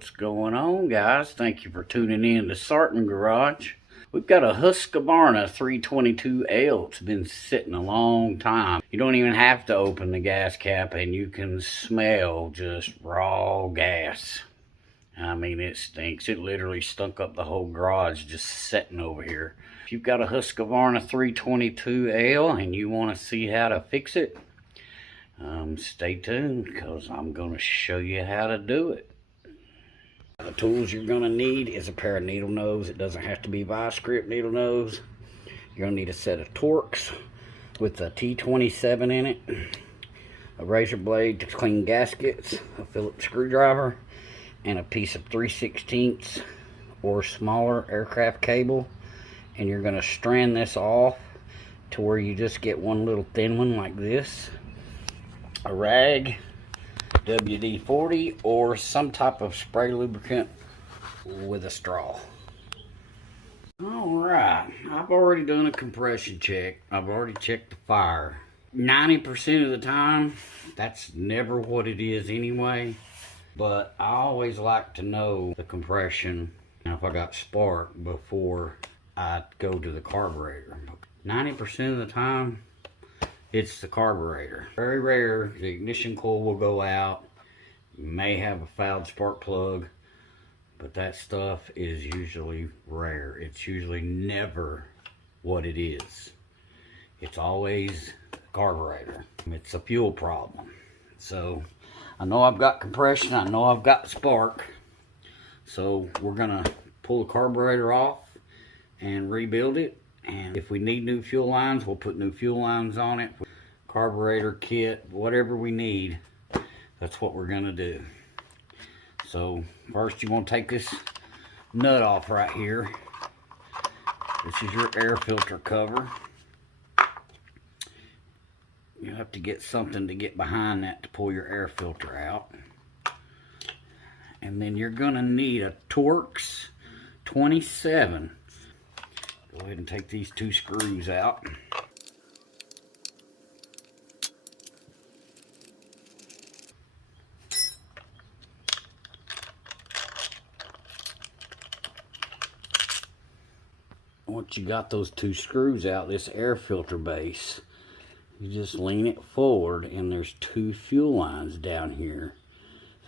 What's going on, guys? Thank you for tuning in to Sartin Garage. We've got a Husqvarna 322L. It's been sitting a long time. You don't even have to open the gas cap and you can smell just raw gas. I mean, it stinks. It literally stunk up the whole garage just sitting over here. If you've got a Husqvarna 322L and you want to see how to fix it, stay tuned because I'm going to show you how to do it. The tools you're going to need is a pair of needle nose. It doesn't have to be vice grip needle nose. You're going to need a set of Torx with a T27 in it, a razor blade to clean gaskets, a Phillips screwdriver, and a piece of 3/16 or smaller aircraft cable. And you're going to strand this off to where you just get one little thin one like this. A rag, WD-40, or some type of spray lubricant with a straw. Alright, I've already done a compression check. I've already checked the fire. 90% of the time, that's never what it is anyway. But I always like to know the compression, if I got spark, before I go to the carburetor. 90% of the time, it's the carburetor. Very rare, the ignition coil will go out. You may have a fouled spark plug, but that stuff is usually rare. It's usually never what it is. It's always the carburetor. It's a fuel problem. So I know I've got compression, I know I've got spark. So we're gonna pull the carburetor off and rebuild it. And if we need new fuel lines, we'll put new fuel lines on it. Carburetor kit, whatever we need, that's what we're gonna do. So first you want to take this nut off right here. This is your air filter cover. You have to get something to get behind that to pull your air filter out. And then you're gonna need a Torx 27. Go ahead and take these two screws out. Once you got those two screws out, this air filter base, you just lean it forward and there's two fuel lines down here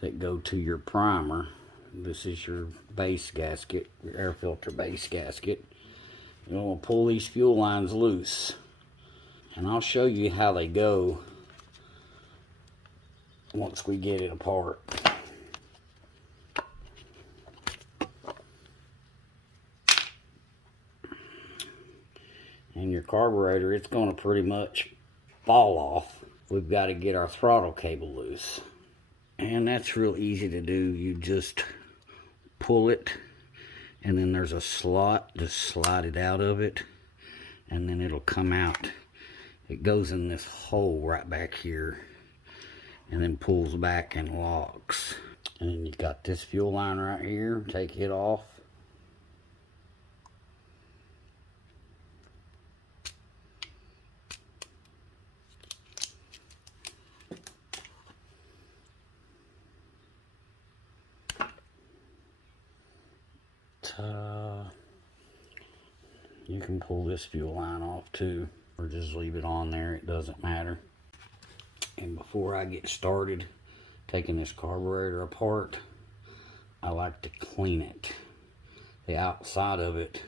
that go to your primer. This is your base gasket, your air filter base gasket. You're going to pull these fuel lines loose, and I'll show you how they go once we get it apart. And your carburetor, it's going to pretty much fall off. We've got to get our throttle cable loose, and that's real easy to do. You just pull it, and then there's a slot, just slide it out of it, and then it'll come out. It goes in this hole right back here, and then pulls back and locks. And then you got this fuel line right here, take it off. You can pull this fuel line off too, or just leave it on there, it doesn't matter. And before I get started taking this carburetor apart, I like to clean it, the outside of it.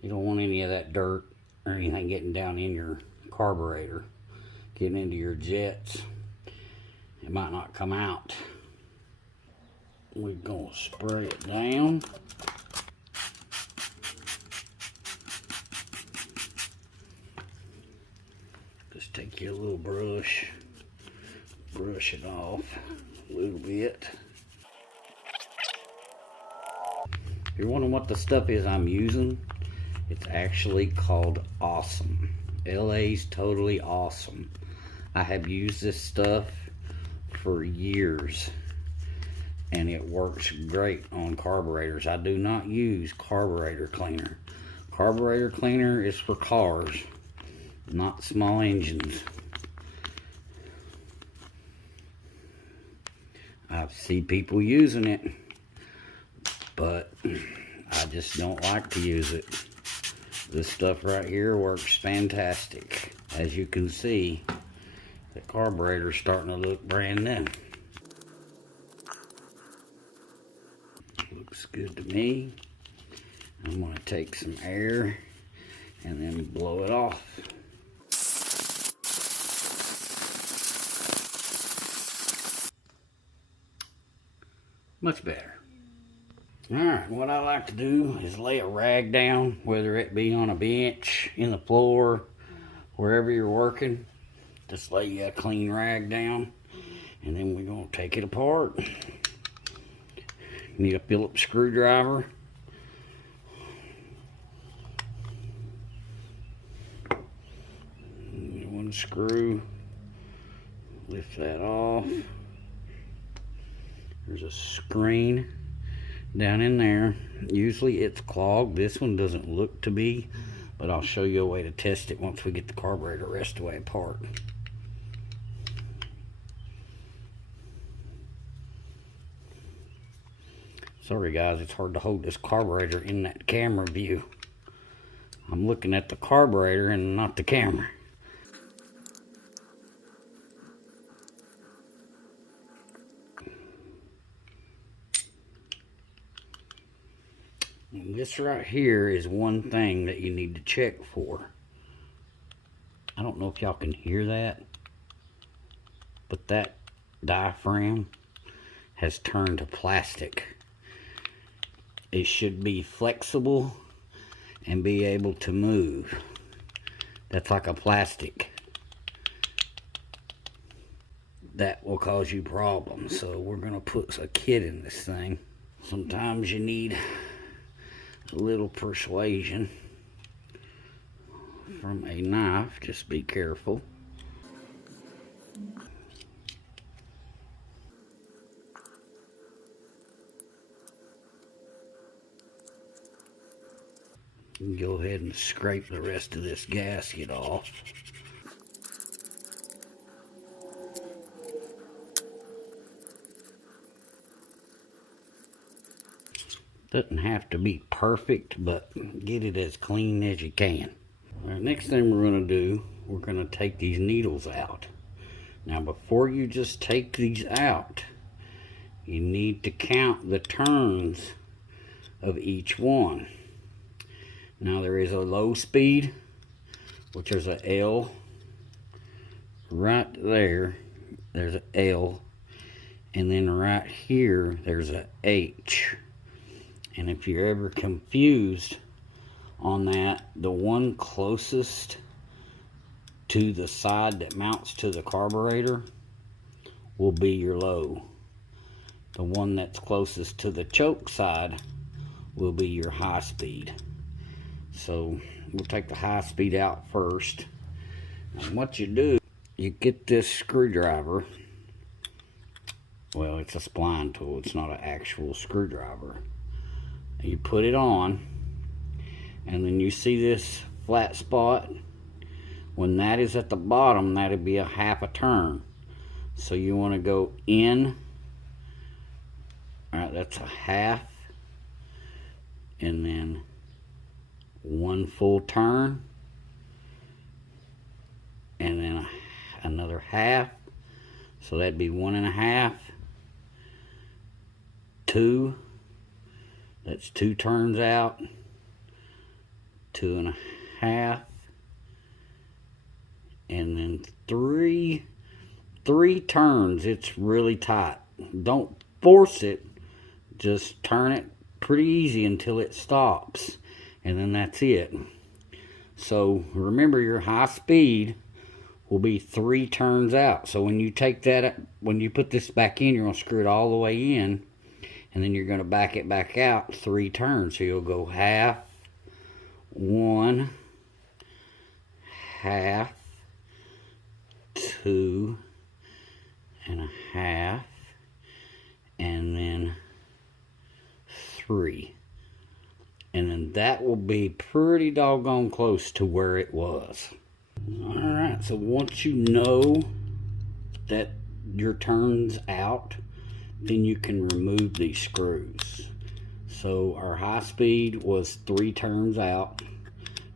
You don't want any of that dirt or anything getting down in your carburetor, getting into your jets. It might not come out. We're gonna spray it down. Just take your little brush, brush it off a little bit. If you're wondering what the stuff is I'm using, it's actually called Awesome. LA's Totally Awesome. I have used this stuff for years, and it works great on carburetors. I do not use carburetor cleaner. Carburetor cleaner is for cars, not small engines. I see people using it. but I just don't like to use it. This stuff right here works fantastic. As you can see, the carburetor's starting to look brand new. Looks good to me. I'm going to take some air and then blow it off. Much better. Alright, what I like to do is lay a rag down, whether it be on a bench, in the floor, wherever you're working. Just lay a clean rag down, and then we're going to take it apart. Need a Phillips screwdriver. One screw. Lift that off. There's a screen down in there. Usually it's clogged. This one doesn't look to be, but I'll show you a way to test it once we get the carburetor rest away apart. Sorry guys, it's hard to hold this carburetor in that camera view. I'm looking at the carburetor and not the camera. And this right here is one thing that you need to check for. I don't know if y'all can hear that, but that diaphragm has turned to plastic. It should be flexible and be able to move. That's like a plastic. That will cause you problems. So we're gonna put a kit in this thing. Sometimes you need a little persuasion from a knife. Just be careful. Go ahead and scrape the rest of this gasket off. Doesn't have to be perfect, but get it as clean as you can. All right, next thing we're going to do, we're going to take these needles out. Now before you just take these out, you need to count the turns of each one. Now there is a low speed, which is a L. Right there, there's a L. And then right here, there's a H. And if you're ever confused on that, the one closest to the side that mounts to the carburetor will be your low. The one that's closest to the choke side will be your high speed. So we'll take the high speed out first. And what you do, you get this screwdriver. Well, it's a spline tool, it's not an actual screwdriver. And you put it on, and then you see this flat spot. When that is at the bottom, that'll be a half a turn. So you want to go in. All right, that's a half, and then one full turn, and then another half. So that'd be 1.5, 2. That's 2 turns out, 2.5, and then 3 turns. It's really tight. Don't force it, just turn it pretty easy until it stops, and then that's it. So remember, your high speed will be 3 turns out. So when you take that, when you put this back in, you're going to screw it all the way in, and then you're going to back it back out 3 turns. So you'll go half, 1, half, 2.5, and then 3. And then that will be pretty doggone close to where it was. Alright, so once you know that your turn's out, then you can remove these screws. So our high speed was 3 turns out.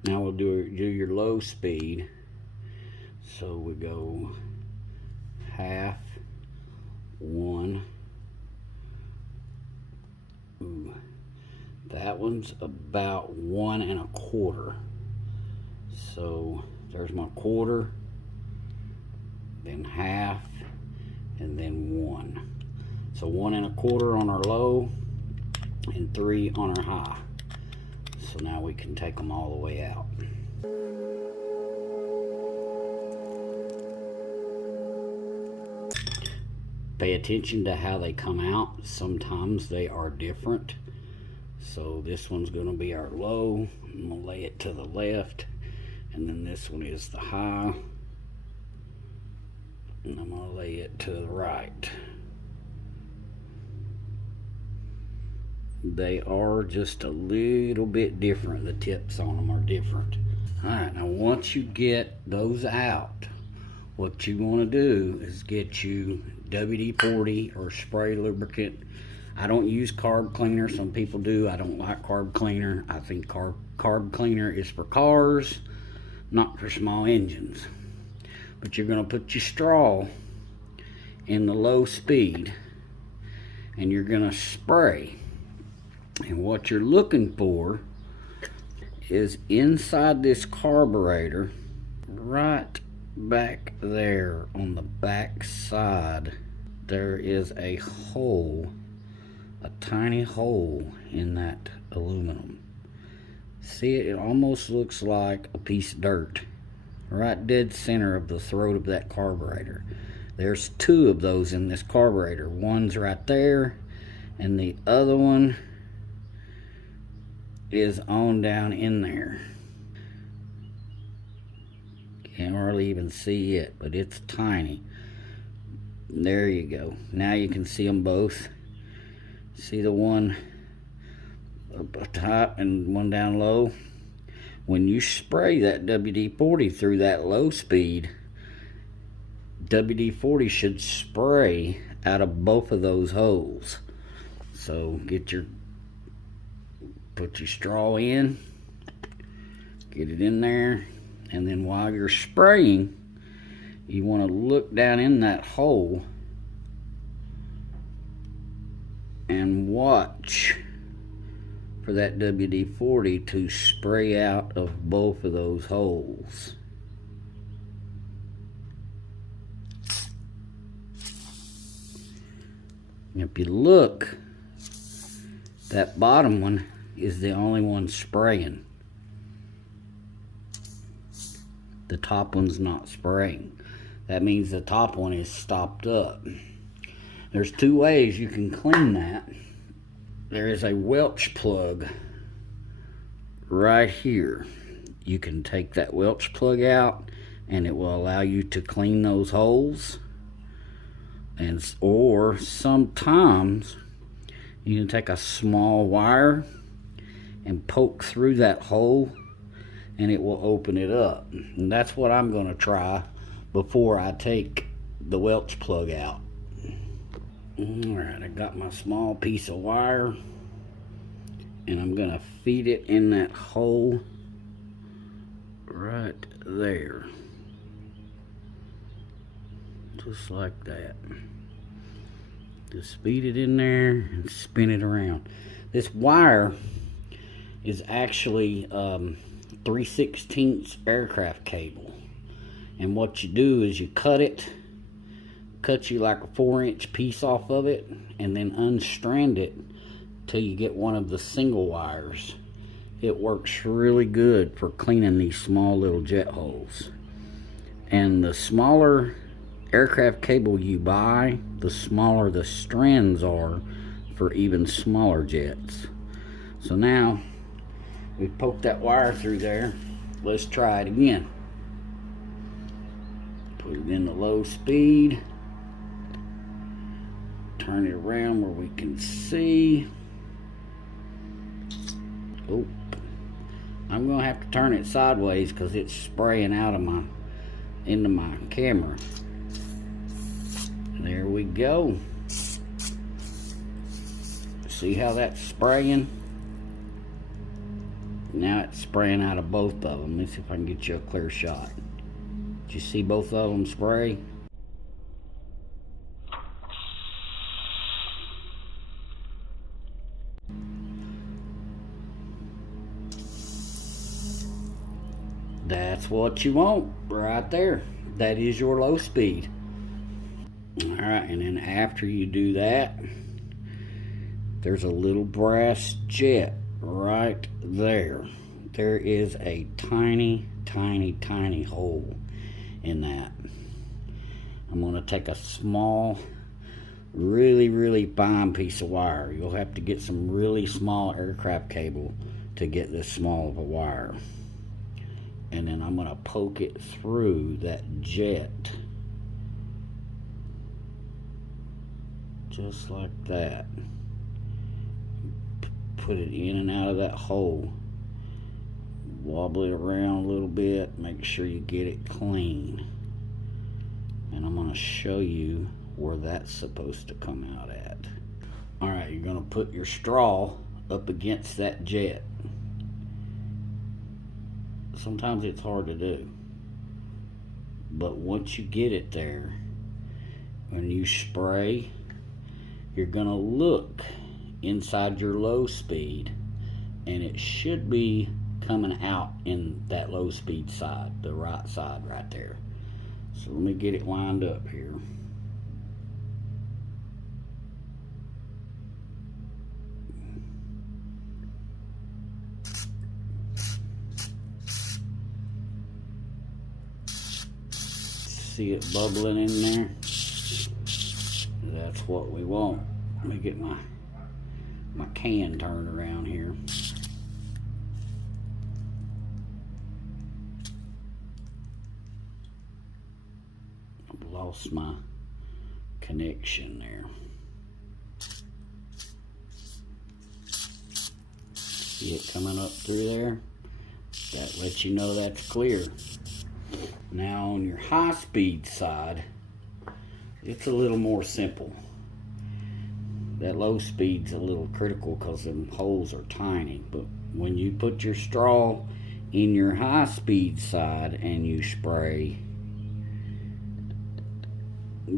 Now we'll do your low speed. So we go half, 1. Ooh, that one's about 1 1/4. So there's my quarter, then half, and then 1. So 1 1/4 on our low and 3 on our high. So now we can take them all the way out. Pay attention to how they come out. Sometimes they are different. So this one's going to be our low. I'm going to lay it to the left. And then this one is the high. And I'm going to lay it to the right. They are just a little bit different. The tips on them are different. Alright, now once you get those out, what you want to do is get you WD-40 or spray lubricant. I don't use carb cleaner. Some people do. I don't like carb cleaner. I think carb cleaner is for cars, not for small engines. But you're going to put your straw in the low speed and you're going to spray. And what you're looking for is inside this carburetor, right back there on the back side, there is a hole, a tiny hole in that aluminum. See it? It almost looks like a piece of dirt. Right dead center of the throat of that carburetor. There's 2 of those in this carburetor. One's right there, and the other one is on down in there. Can't hardly even see it, but it's tiny. There you go. Now you can see them both. See the one up top and one down low? When you spray that WD-40 through that low speed, WD-40 should spray out of both of those holes. So put your straw in, get it in there, and then while you're spraying, you want to look down in that hole and watch for that WD-40 to spray out of both of those holes. If you look, that bottom one is the only one spraying. The top one's not spraying. That means the top one is stopped up. There's 2 ways you can clean that. There is a Welch plug right here. You can take that Welch plug out and it will allow you to clean those holes. Or sometimes you can take a small wire and poke through that hole and it will open it up. And that's what I'm going to try before I take the Welch plug out. Alright, I got my small piece of wire and I'm going to feed it in that hole right there. Just like that. Just feed it in there and spin it around. This wire is actually 3/16 aircraft cable. And what you do is you cut you like a 4-inch piece off of it, and then unstrand it till you get one of the single wires. It works really good for cleaning these small little jet holes. And the smaller aircraft cable you buy, the smaller the strands are for even smaller jets. So now we poked that wire through there. Let's try it again. Put it in the low speed. Turn it around where we can see. Oh, I'm gonna have to turn it sideways because it's spraying out of into my camera. There we go. See how that's spraying? Now it's spraying out of both of them. Let's see if I can get you a clear shot. Did you see both of them spray? That's what you want right there. That is your low speed. Alright, and then after you do that, there's a little brass jet right there. There is a tiny, tiny, tiny hole in that. I'm going to take a small, really, really fine piece of wire. You'll have to get some really small aircraft cable to get this small of a wire. And then I'm going to poke it through that jet. Just like that. Put it in and out of that hole. Wobble it around a little bit. Make sure you get it clean. And I'm going to show you where that's supposed to come out at. Alright, you're going to put your straw up against that jet. Sometimes it's hard to do, but once you get it there, when you spray, you're gonna look inside your low speed, and it should be coming out in that low speed side, the right side right there. So let me get it lined up here. See it bubbling in there? That's what we want. Let me get my can turned around here. I've lost my connection there. See it coming up through there? That lets you know that's clear. Now on your high speed side, it's a little more simple. That low speed's a little critical because them holes are tiny, but when you put your straw in your high speed side and you spray,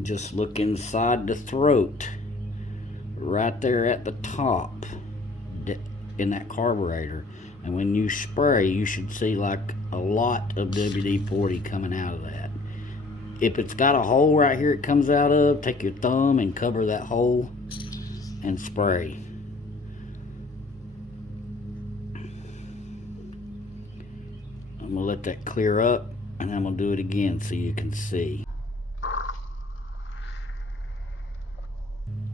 just look inside the throat right there at the top in that carburetor, and when you spray you should see like a lot of WD-40 coming out of that. If it's got a hole right here it comes out of, take your thumb and cover that hole and spray. I'm gonna let that clear up and I'm gonna do it again so you can see.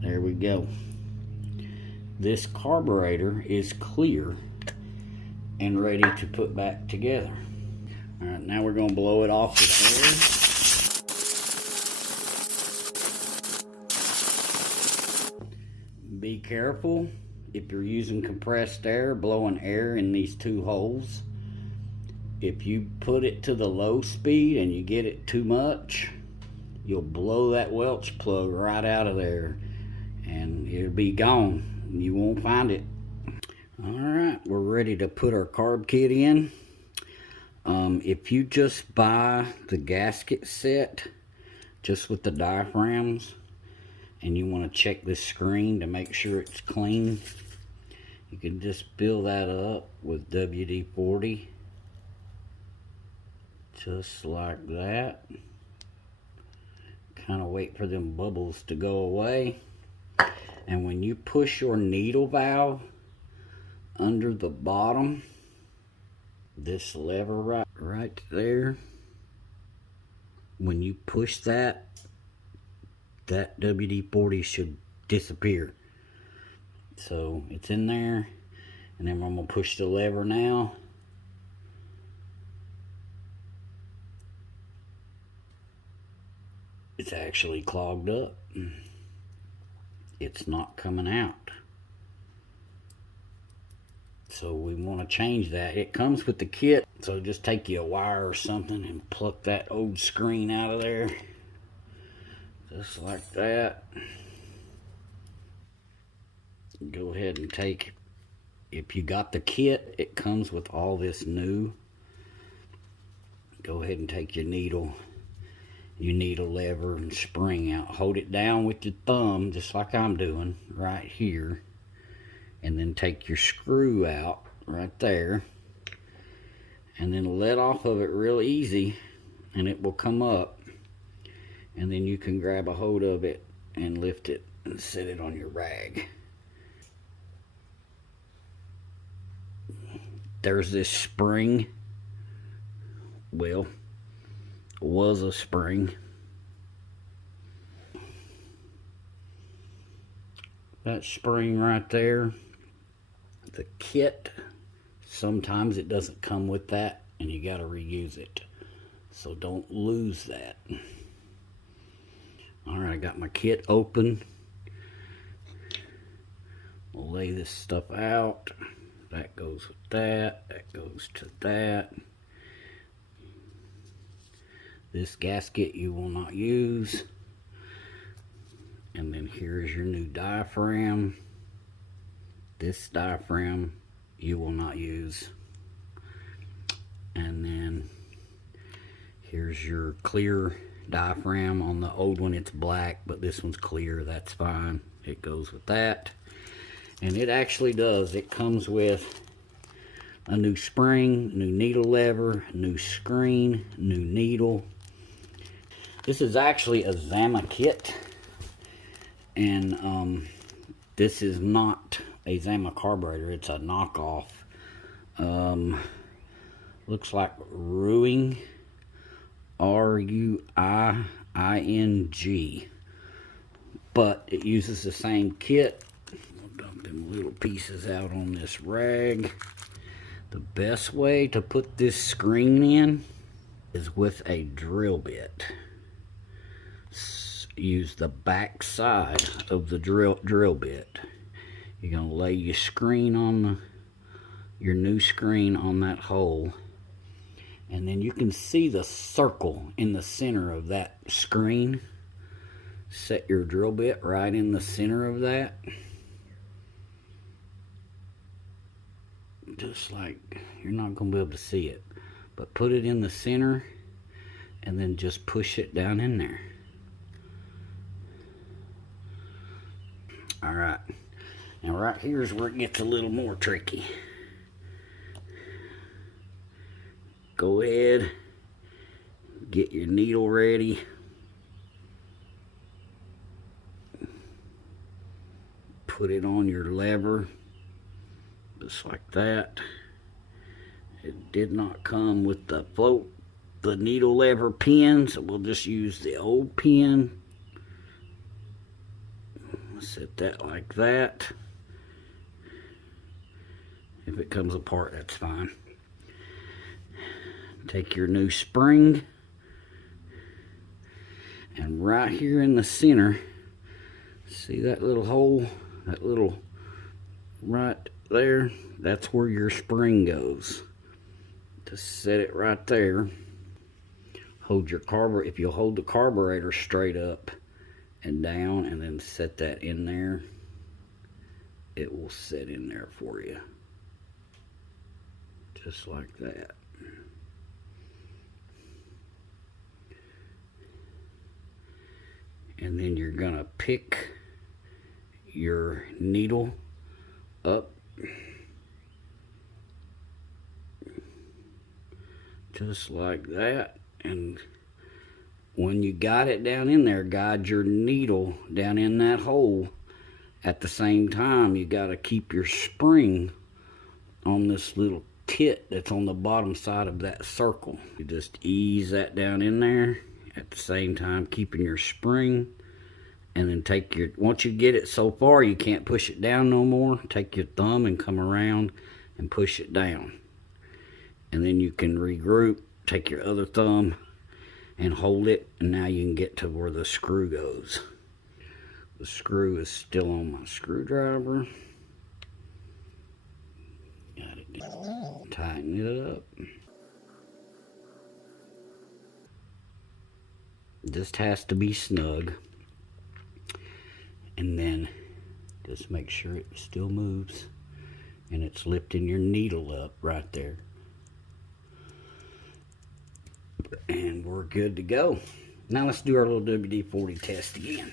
There we go. This carburetor is clear and ready to put back together. Alright, now we're going to blow it off with air. Be careful if you're using compressed air, blowing air in these two holes. If you put it to the low speed and you get it too much, you'll blow that Welch plug right out of there and it'll be gone. You won't find it. Alright, we're ready to put our carb kit in. If you just buy the gasket set just with the diaphragms and you want to check this screen to make sure it's clean, you can just build that up with WD-40 just like that. Kind of wait for them bubbles to go away, and when you push your needle valve under the bottom, this lever right there, when you push that WD-40 should disappear. So it's in there, and then I'm gonna push the lever now. It's actually clogged up. It's not coming out. So we want to change that. It comes with the kit, so just take you a wire or something and pluck that old screen out of there. Just like that. Go ahead and take, if you got the kit, it comes with all this new. Go ahead and take your needle lever and spring out. Hold it down with your thumb, just like I'm doing right here. And then take your screw out right there. And then let off of it real easy, and it will come up. And then you can grab a hold of it and lift it and set it on your rag. There's this spring. Well, was a spring. That spring right there, the kit, sometimes it doesn't come with that and you got to reuse it. So don't lose that. Alright, I got my kit open. We'll lay this stuff out. That goes with that. That goes to that. This gasket you will not use. And then here's your new diaphragm. This diaphragm you will not use. And then here's your clear diaphragm. On the old one it's black, but this one's clear. That's fine. It goes with that. And it actually does. It comes with a new spring, new needle lever, new screen, new needle. This is actually a Zama kit. And this is not a Zama carburetor. It's a knockoff. Looks like Ruing. R-U-I-I-N-G. But it uses the same kit. We'll dump them little pieces out on this rag. The best way to put this screen in is with a drill bit. Use the back side of the drill bit. You're gonna lay your screen on your new screen on that hole, and then you can see the circle in the center of that screen. Set your drill bit right in the center of that, just like, you're not gonna be able to see it, but put it in the center and then just push it down in there. Alright, now right here is where it gets a little more tricky. Go ahead, get your needle ready. Put it on your lever, just like that. It did not come with the needle lever pin, so we'll just use the old pin. Set that like that. If it comes apart, that's fine. Take your new spring, and right here in the center, see that little hole, that little right there, that's where your spring goes. Just set it right there. Hold your carburetor, if you'll hold the carburetor straight up and down and then set that in there, it will sit in there for you, just like that. And then you're gonna pick your needle up just like that, and when you got it down in there, guide your needle down in that hole. At the same time, you got to keep your spring on this little kit that's on the bottom side of that circle. You just ease that down in there, at the same time keeping your spring. And then take your, once you get it so far you can't push it down no more, take your thumb and come around and push it down. And then you can regroup, take your other thumb and hold it, and now you can get to where the screw goes. The screw is still on my screwdriver. Got it. Tighten it up. Just has to be snug. And then Just make sure it still moves and it's lifting your needle up right there. And we're good to go. Now let's do our little WD-40 test again.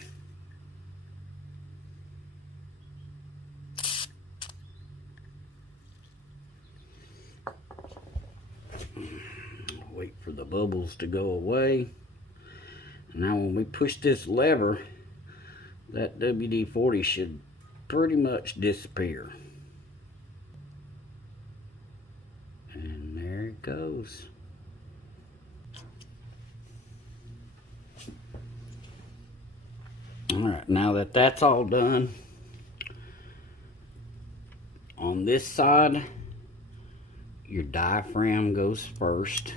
Wait for the bubbles to go away. Now when we push this lever, that WD-40 should pretty much disappear. And there it goes. Alright, now that that's all done, on this side, your diaphragm goes first.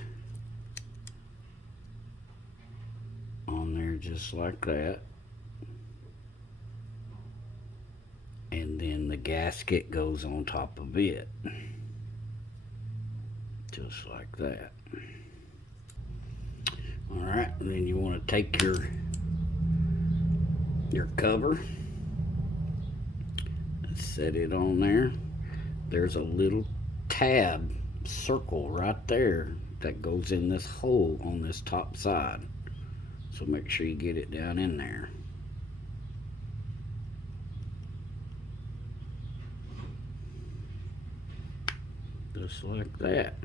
On there just like that. And then the gasket goes on top of it. Just like that. Alright, and then you want to take your cover, set it on there. There's a little tab circle right there that goes in this hole on this top side, so make sure you get it down in there. Just like that.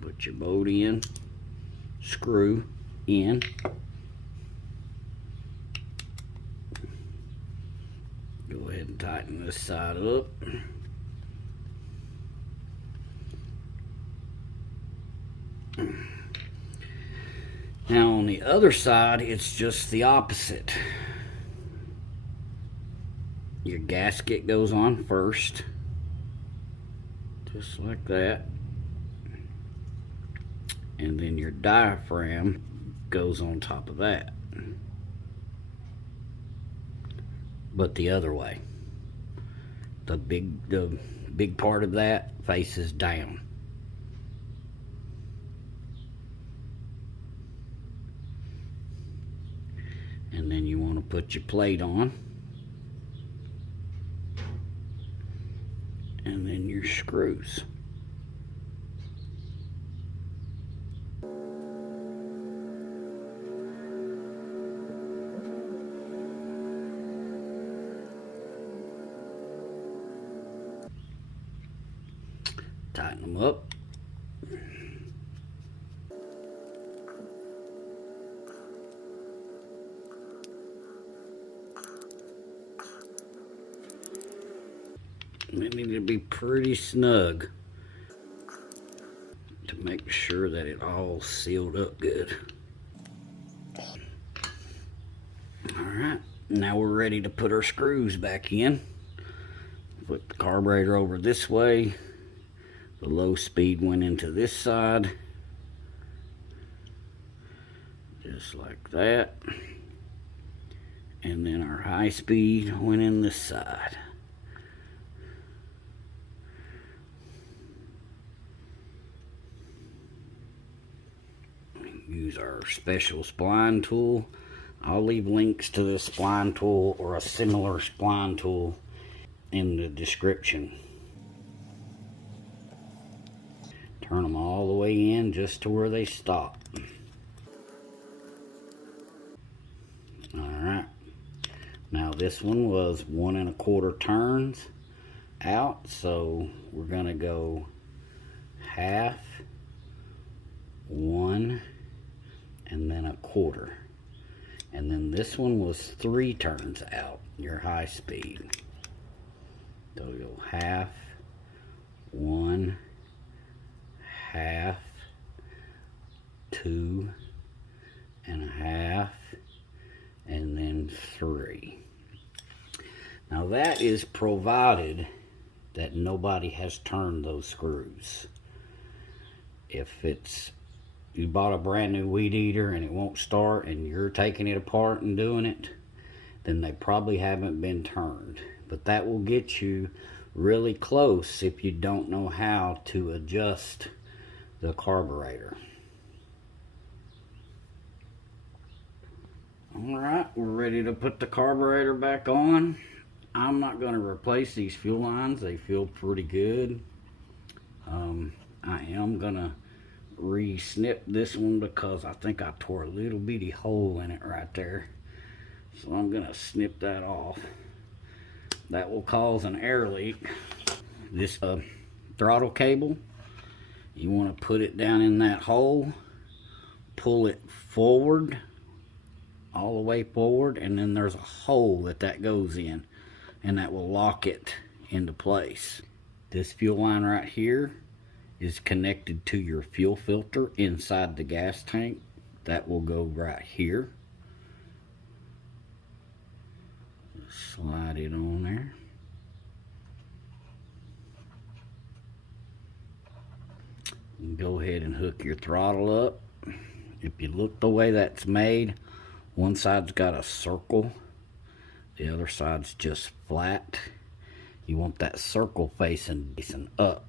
Put your bolt in, screw in. Go ahead and tighten this side up. Now on the other side, it's just the opposite. Your gasket goes on first, just like that. And then your diaphragm goes on top of that. But the other way. The big part of that faces down. And then you want to put your plate on. And then your screws. Tighten them up. They need to be pretty snug to make sure that it all sealed up good. Alright, now we're ready to put our screws back in. Put the carburetor over this way. The low speed went into this side. Just like that. And then our high speed went in this side. Use our special spline tool. I'll leave links to this spline tool or a similar spline tool in the description. Turn them all the way in just to where they stop. Alright. Now this one was 1 1/4 turns out, so we're going to go half, 1, and then 1/4. And then this one was 3 turns out, your high speed. So you'll go half, 1, half, 2 1/2, and then 3. Now that is provided that nobody has turned those screws. If you bought a brand new weed eater and it won't start and you're taking it apart and doing it, then they probably haven't been turned. But that will get you really close if you don't know how to adjust the carburetor. All Alright, we're ready to put the carburetor back on. I'm not going to replace these fuel lines. They feel pretty good. I am going to re-snip this one because I think I tore a little bitty hole in it right there. So I'm going to snip that off. That will cause an air leak. This throttle cable, you want to put it down in that hole, pull it forward, all the way forward, and then there's a hole that goes in, and that will lock it into place. This fuel line right here is connected to your fuel filter inside the gas tank. That will go right here. Slide it on there. And go ahead and hook your throttle up. If you look the way that's made, one side's got a circle, the other side's just flat. You want that circle facing up.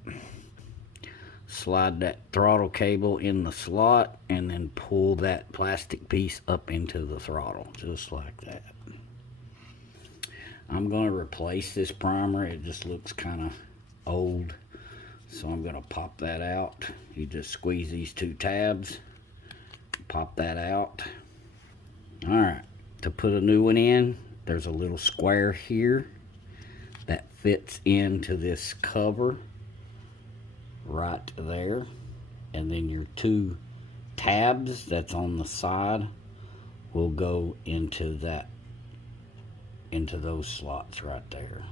Slide that throttle cable in the slot and then pull that plastic piece up into the throttle, just like that. I'm going to replace this primer. It just looks kind of old, so I'm going to pop that out. You just squeeze these two tabs, pop that out. Alright, to put a new one in, there's a little square here that fits into this cover right there, and then your two tabs that's on the side will go into those slots right there,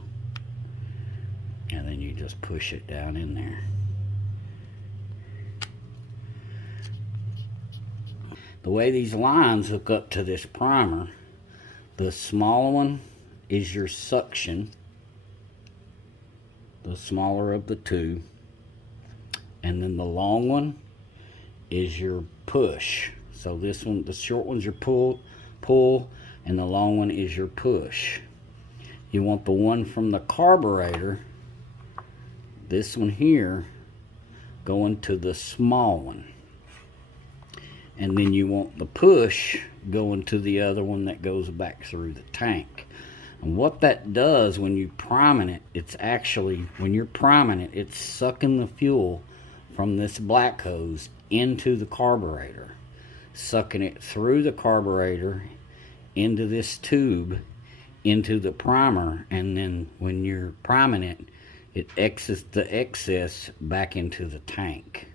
and then you just push it down in there. The way these lines hook up to this primer, the smaller one is your suction, the smaller of the two, and then the long one is your push. So this one, the short one's your pull, and the long one is your push. You want the one from the carburetor, this one here, going to the small one. And then you want the push going to the other one that goes back through the tank. And what that does when you priming it, it's actually, when you're priming it, it's sucking the fuel from this black hose into the carburetor, sucking it through the carburetor into this tube, into the primer, and then when you're priming it, it exits the excess back into the tank.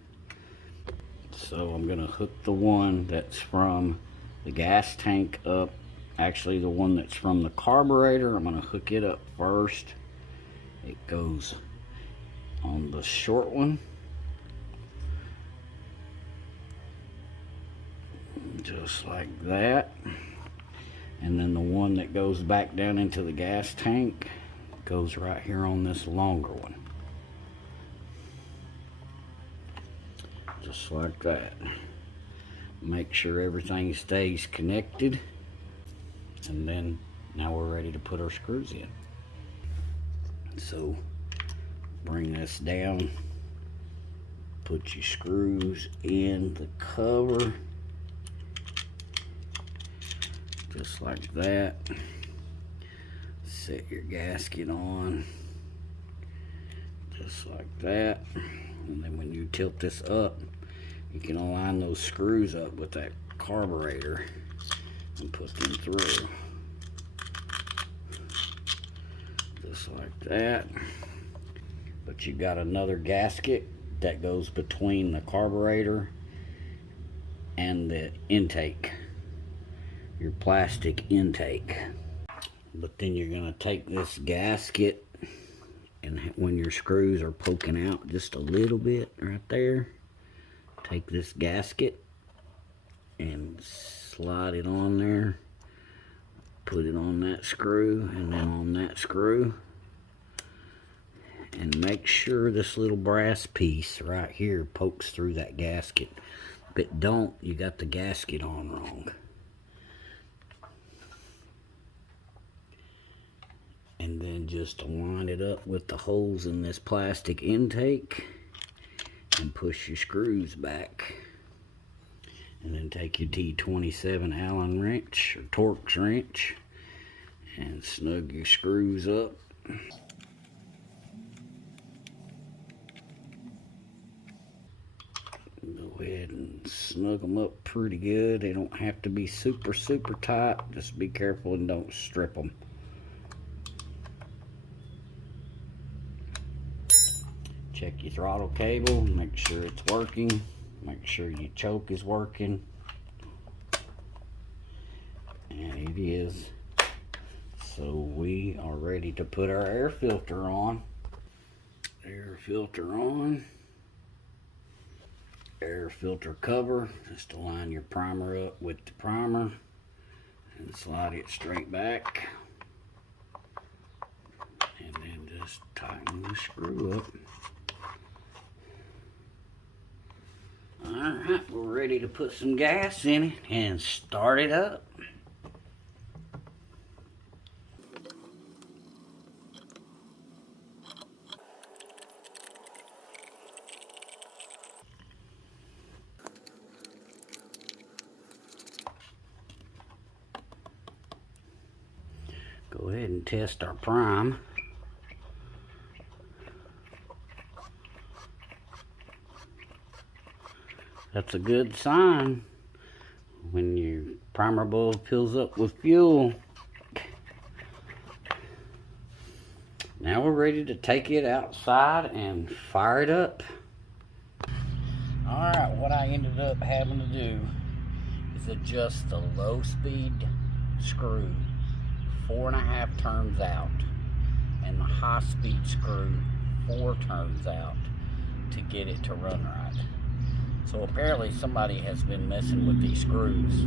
So I'm going to hook the one that's from the gas tank up. Actually, the one that's from the carburetor, I'm going to hook it up first. It goes on the short one, just like that. And then the one that goes back down into the gas tank goes right here on this longer one. Just like that. Make sure everything stays connected, and then now we're ready to put our screws in. So bring this down, put your screws in the cover, just like that. Set your gasket on, just like that. And then when you tilt this up, you can align those screws up with that carburetor and put them through. Just like that. But you've got another gasket that goes between the carburetor and the intake, your plastic intake. But then you're going to take this gasket, and when your screws are poking out just a little bit right there, take this gasket and slide it on there, put it on that screw and then on that screw, and make sure this little brass piece right here pokes through that gasket. If it don't, you got the gasket on wrong. And then just line it up with the holes in this plastic intake and push your screws back. And then take your T27 Allen wrench or Torx wrench and snug your screws up. Go ahead and snug them up pretty good. They don't have to be super tight. Just be careful and don't strip them. Check your throttle cable, make sure it's working. Make sure your choke is working. And it is. So we are ready to put our air filter on. Air filter on. Air filter cover. Just align your primer up with the primer and slide it straight back. And then just tighten the screw up. Alright, we're ready to put some gas in it and start it up. Go ahead and test our prime. That's a good sign when your primer bulb fills up with fuel. Now we're ready to take it outside and fire it up. Alright, what I ended up having to do is adjust the low speed screw 4.5 turns out and the high speed screw 4 turns out to get it to run right. So apparently somebody has been messing with these screws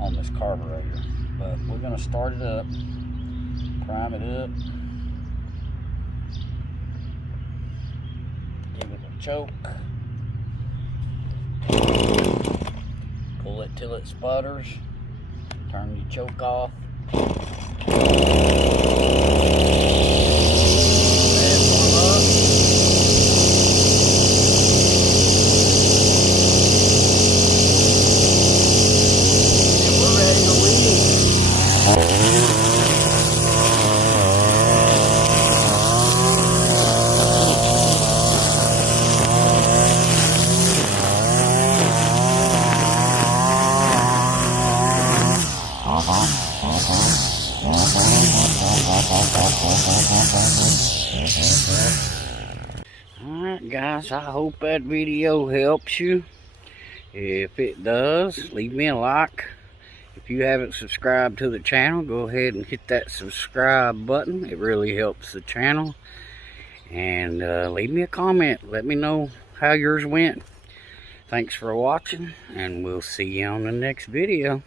on this carburetor. But we're going to start it up, prime it up, give it a choke, pull it till it sputters, turn your choke off. Alright guys, I hope that video helps you. If it does, leave me a like. If you haven't subscribed to the channel, go ahead and hit that subscribe button. It really helps the channel. And leave me a comment. Let me know how yours went. Thanks for watching, and we'll see you on the next video.